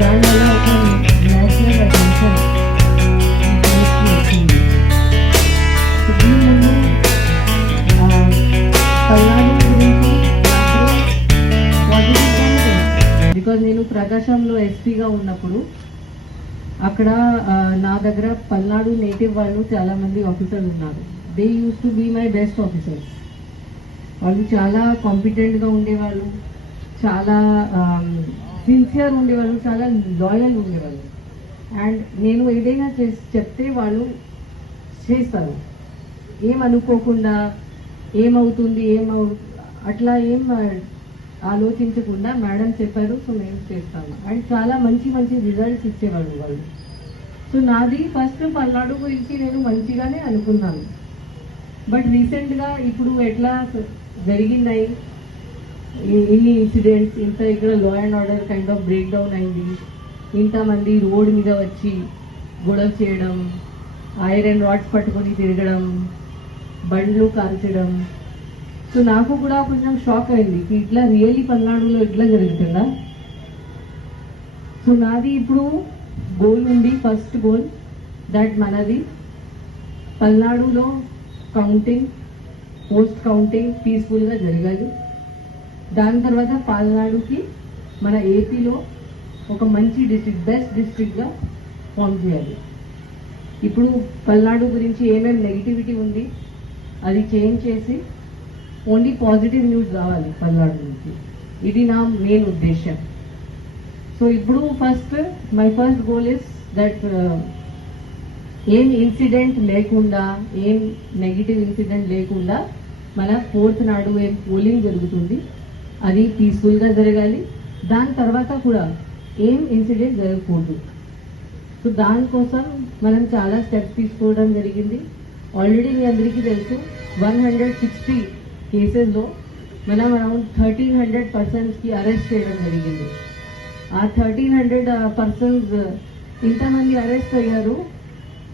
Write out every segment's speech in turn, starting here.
దానివల్ల ఒక national attention వచ్చింది. దీని ముందు పల్నాడు గురించి పాజిటివ్గానే బికాజ్ నేను ప్రకాశంలో ఎస్పీగా ఉన్నప్పుడు అక్కడ నా దగ్గర పల్నాడు నేటివ్ వాళ్ళు చాలామంది ఆఫీసర్స్ ఉన్నారు. They use to be my best officers. వాళ్ళు చాలా కాంపిటెంట్గా ఉండేవాళ్ళు, చాలా సిన్సియర్ ఉండేవాళ్ళు, చాలా లాయల్ ఉండేవాళ్ళు. అండ్ నేను ఏదైనా చెప్తే వాళ్ళు చేస్తారు, ఏమనుకోకుండా ఏమవుతుంది అట్లా ఏం ఆలోచించకుండా మేడం చెప్పారు సో మేము చేస్తాము. అండ్ చాలా మంచి మంచి రిజల్ట్స్ ఇచ్చేవాళ్ళు వాళ్ళు. సో నాది ఫస్ట్ పల్నాడు గురించి నేను మంచిగానే అనుకున్నాను. బట్ రీసెంట్గా ఇప్పుడు ఎట్లా జరిగినాయి ఇన్ని ఇన్సిడెంట్స్, ఇంత ఇక్కడ law and order kind of break down అయింది, ఇంతమంది రోడ్ మీద వచ్చి గొడవ చేయడం, ఐరన్ రాడ్స్ పట్టుకొని తిరగడం, బండ్లు కాల్చడం. సో నాకు కూడా కొంచెం షాక్ అయింది ఇట్లా రియల్లీ పల్నాడులో ఇట్లా జరుగుతుందా. సో నాది ఇప్పుడు గోల్ ఉంది, ఫస్ట్ గోల్ దట్ మనది పల్నాడులో కౌంటింగ్, పోస్ట్ కౌంటింగ్ పీస్ఫుల్గా జరగాలి. దాని తర్వాత పల్నాడుకి మన ఏపీలో ఒక మంచి డిస్ట్రిక్ట్, బెస్ట్ డిస్ట్రిక్ట్గా ఫామ్ చేయాలి. ఇప్పుడు పల్నాడు గురించి ఏమేమి నెగిటివిటీ ఉంది అది చేంజ్ చేసి ఓన్లీ పాజిటివ్ న్యూస్ రావాలి పల్నాడు నుంచి. ఇది నా మెయిన్ ఉద్దేశం. సో ఇప్పుడు my first goal is that ఏం ఇన్సిడెంట్ లేకుండా, ఏం నెగిటివ్ ఇన్సిడెంట్ లేకుండా మన 4th నాడు ఏం పోలింగ్ జరుగుతుంది అది పీస్ఫుల్గా జరగాలి. దాని తర్వాత కూడా ఏం ఇన్సిడెంట్ జరగకూడదు. సో దానికోసం మనం చాలా స్టెప్స్ తీసుకోవడం జరిగింది. ఆల్రెడీ మీ అందరికీ తెలుసు 160 కేసెస్లో మనం అరౌండ్ 1300 పర్సన్స్కి అరెస్ట్ చేయడం జరిగింది. ఆ 1300 పర్సన్స్ ఇంతమంది అరెస్ట్ అయ్యారు.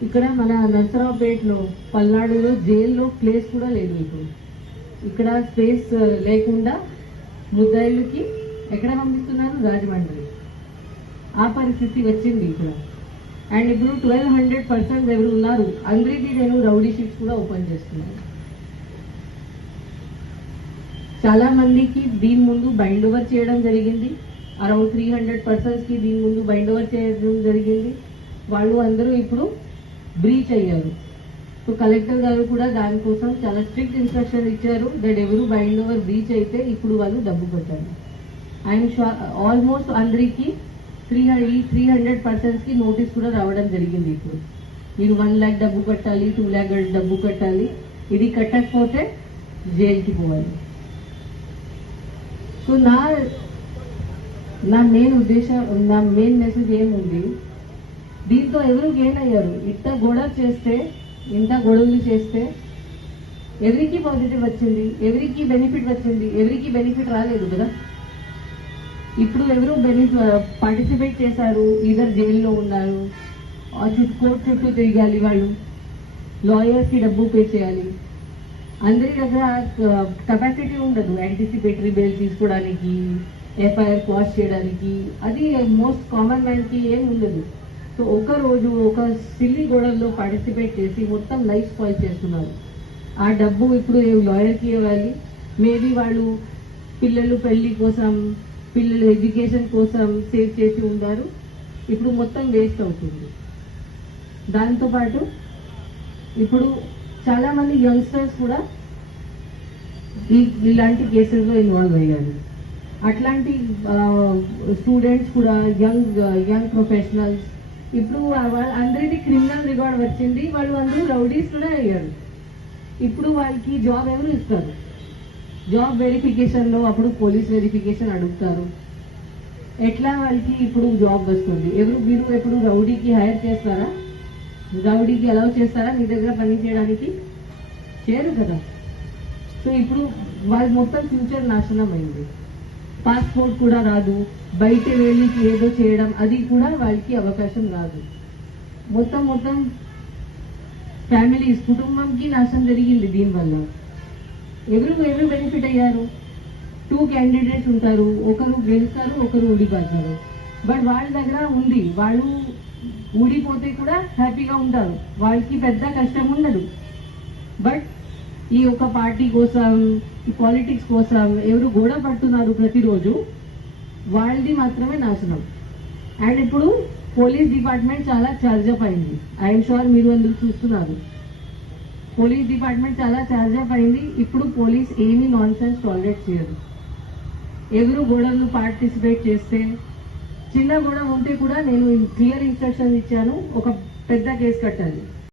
ఇక్కడ మన నర్సరావుపేటలో పల్నాడులో జైల్లో ప్లేస్ కూడా లేదు. ఇప్పుడు ఇక్కడ స్పేస్ లేకుండా ముద్దాయిలకి ఎక్కడ పంపిస్తున్నారు, రాజమండ్రి. ఆ పరిస్థితి వచ్చింది ఇక్కడ. అండ్ ఇప్పుడు 1200 పర్సన్స్ ఎవరు ఉన్నారు అందరికీ నేను రౌడీ షీట్స్ కూడా ఓపెన్ చేస్తున్నాను. చాలా మందికి దీని ముందు బైండ్ ఓవర్ చేయడం జరిగింది. అరౌండ్ 300 పర్సన్స్కి దీని ముందు బైండ్ ఓవర్ చేయడం జరిగింది. వాళ్ళు అందరూ ఇప్పుడు బ్రీచ్ అయ్యారు. సో కలెక్టర్ గారు కూడా దానికోసం చాలా స్ట్రిక్ట్ ఇన్స్ట్రక్షన్ ఇచ్చారు దట్ ఎవరు బైండ్ ఓవర్ బ్రీచ్ అయితే ఇప్పుడు వాళ్ళు డబ్బు కట్టాలి. ఐఎమ్ ఆల్మోస్ట్ అందరికీ 300 పర్సన్స్కి నోటీస్ కూడా రావడం జరిగింది. ఇప్పుడు మీరు 1 lakh డబ్బు కట్టాలి, 2 lakh డబ్బు కట్టాలి, ఇది కట్టకపోతే జైలుకి పోవాలి. సో నా మెయిన్ ఉద్దేశం, నా మెయిన్ మెసేజ్ ఏముంది, దీంతో ఎవరు గెయిన్ అయ్యారు? ఇంత గొడవలు చేస్తే ఎవరికి పాజిటివ్ వచ్చింది, ఎవరికి బెనిఫిట్ వచ్చింది? ఎవరికి బెనిఫిట్ రాలేదు కదా. ఇప్పుడు ఎవరు పార్టిసిపేట్ చేశారు, ఇద్దరు జైల్లో ఉన్నారు, కోర్టు చుట్టూ తిరగాలి, వాళ్ళు లాయర్స్కి డబ్బు పే చేయాలి. అందరి దగ్గర కెపాసిటీ ఉండదు యాంటిసిపేటరీ బెయిల్ తీసుకోవడానికి, ఎఫ్ఐఆర్ క్వాష్ చేయడానికి. అది మోస్ట్ కామన్ మ్యాన్కి ఏం ఉండదు. సో ఒక రోజు ఒక సిల్లీ గొడవల్లో పార్టిసిపేట్ చేసి మొత్తం లైఫ్ స్పాయిల్ చేస్తున్నారు. ఆ డబ్బు ఇప్పుడు లాయర్కి ఇవ్వాలి. మేబీ వాళ్ళు పిల్లలు పెళ్లి కోసం, పిల్లలు ఎడ్యుకేషన్ కోసం సేవ్ చేసి ఉన్నారు, ఇప్పుడు మొత్తం వేస్ట్ అవుతుంది. దాంతోపాటు ఇప్పుడు చాలామంది యంగ్స్టర్స్ కూడా ఇలాంటి కేసెస్లో ఇన్వాల్వ్ అయ్యారు. అట్లాంటి స్టూడెంట్స్ కూడా, యంగ్ ప్రొఫెషనల్స్, ఇప్పుడు అందరిది క్రిమినల్ రికార్డ్ వచ్చింది, వాళ్ళు అందరూ రౌడీస్ కూడా అయ్యారు. ఇప్పుడు వాళ్ళకి జాబ్ ఎవరు ఇస్తారు? జాబ్ వెరిఫికేషన్లో అప్పుడు పోలీస్ వెరిఫికేషన్ అడుగుతారు. ఎట్లా వాళ్ళకి ఇప్పుడు జాబ్ వస్తుంది? మీరు ఎప్పుడు రౌడీకి హైర్ చేస్తారా? రౌడీకి అలౌ చేస్తారా మీ దగ్గర పని చేయడానికి? చేయరు కదా. సో ఇప్పుడు వాళ్ళ మొత్తం ఫ్యూచర్ నాశనం అయింది. పాస్పోర్ట్ కూడా రాదు, బయట వెళ్ళి ఏదో చేయడం అది కూడా వాళ్ళకి అవకాశం రాదు. మొత్తం ఫ్యామిలీస్, కుటుంబంకి నాశనం జరిగింది దీనివల్ల. ఎవరు బెనిఫిట్ అయ్యారు? 2 క్యాండిడేట్స్ ఉంటారు, ఒకరు గెలుస్తారు, ఒకరు ఓడిపోతారు. బట్ వాళ్ళ దగ్గర ఉంది, వాళ్ళు ఊడిపోతే కూడా హ్యాపీగా ఉంటారు, వాళ్ళకి పెద్ద కష్టం ఉండదు. బట్ ఈ ఒక పార్టీ కోసం, ఈ పాలిటిక్స్ కోసం ఎవరు గోడ పడుతున్నారు ప్రతిరోజు, వాళ్ళది మాత్రమే నాశనం. అండ్ ఇప్పుడు పోలీస్ డిపార్ట్మెంట్ చాలా చార్జప్ అయింది. ఐఎమ్ షూర్ మీరు అందరూ చూస్తున్నారు. పోలీస్ డిపార్ట్మెంట్ చాలా చార్జప్ అయింది. ఇప్పుడు పోలీస్ ఏమీ నాన్ సెన్స్ టాలరేట్ చేయదు. ఎవరు గొడవలు పార్టిసిపేట్ చేస్తే, చిన్న గొడవ ఉంటే కూడా నేను క్లియర్ ఇన్స్ట్రక్షన్ ఇచ్చాను, ఒక పెద్ద కేసు కట్టాలి.